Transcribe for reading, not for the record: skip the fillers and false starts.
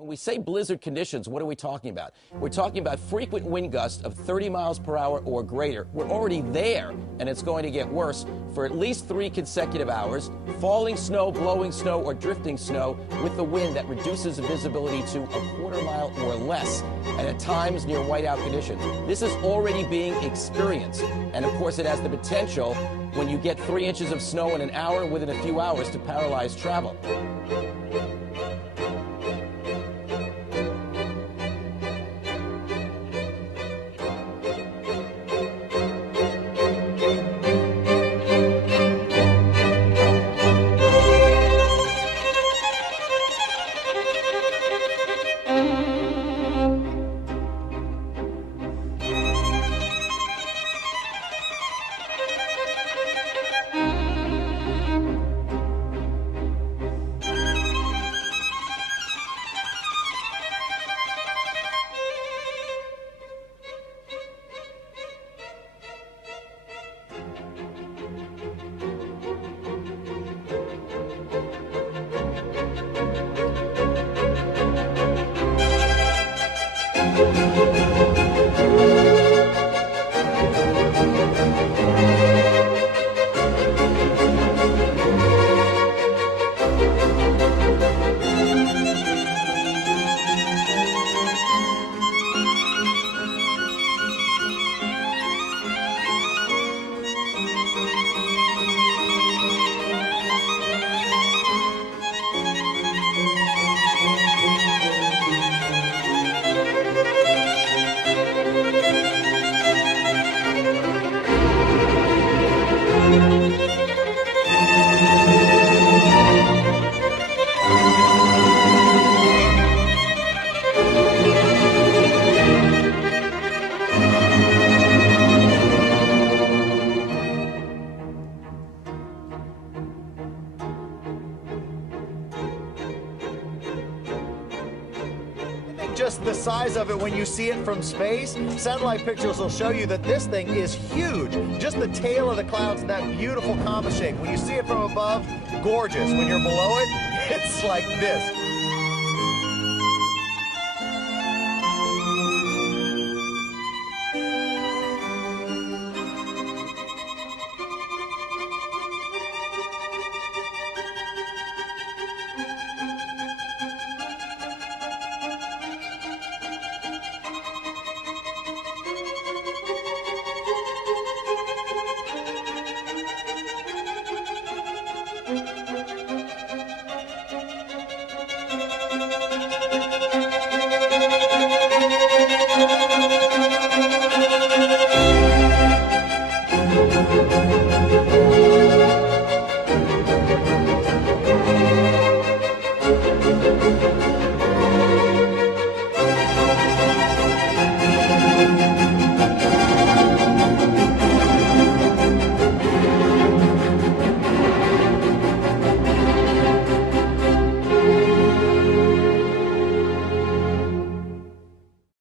When we say blizzard conditions, what are we talking about? We're talking about frequent wind gusts of 30 miles per hour or greater. We're already there, and it's going to get worse for at least 3 consecutive hours. Falling snow, blowing snow, or drifting snow with the wind that reduces visibility to a quarter mile or less, and at times near whiteout conditions. This is already being experienced, and of course it has the potential, when you get 3 inches of snow in an hour, within a few hours, to paralyze travel. Just the size of it when you see it from space, satellite pictures will show you that this thing is huge. Just the tail of the clouds and that beautiful comet shape. When you see it from above, gorgeous. When you're below it, it's like this.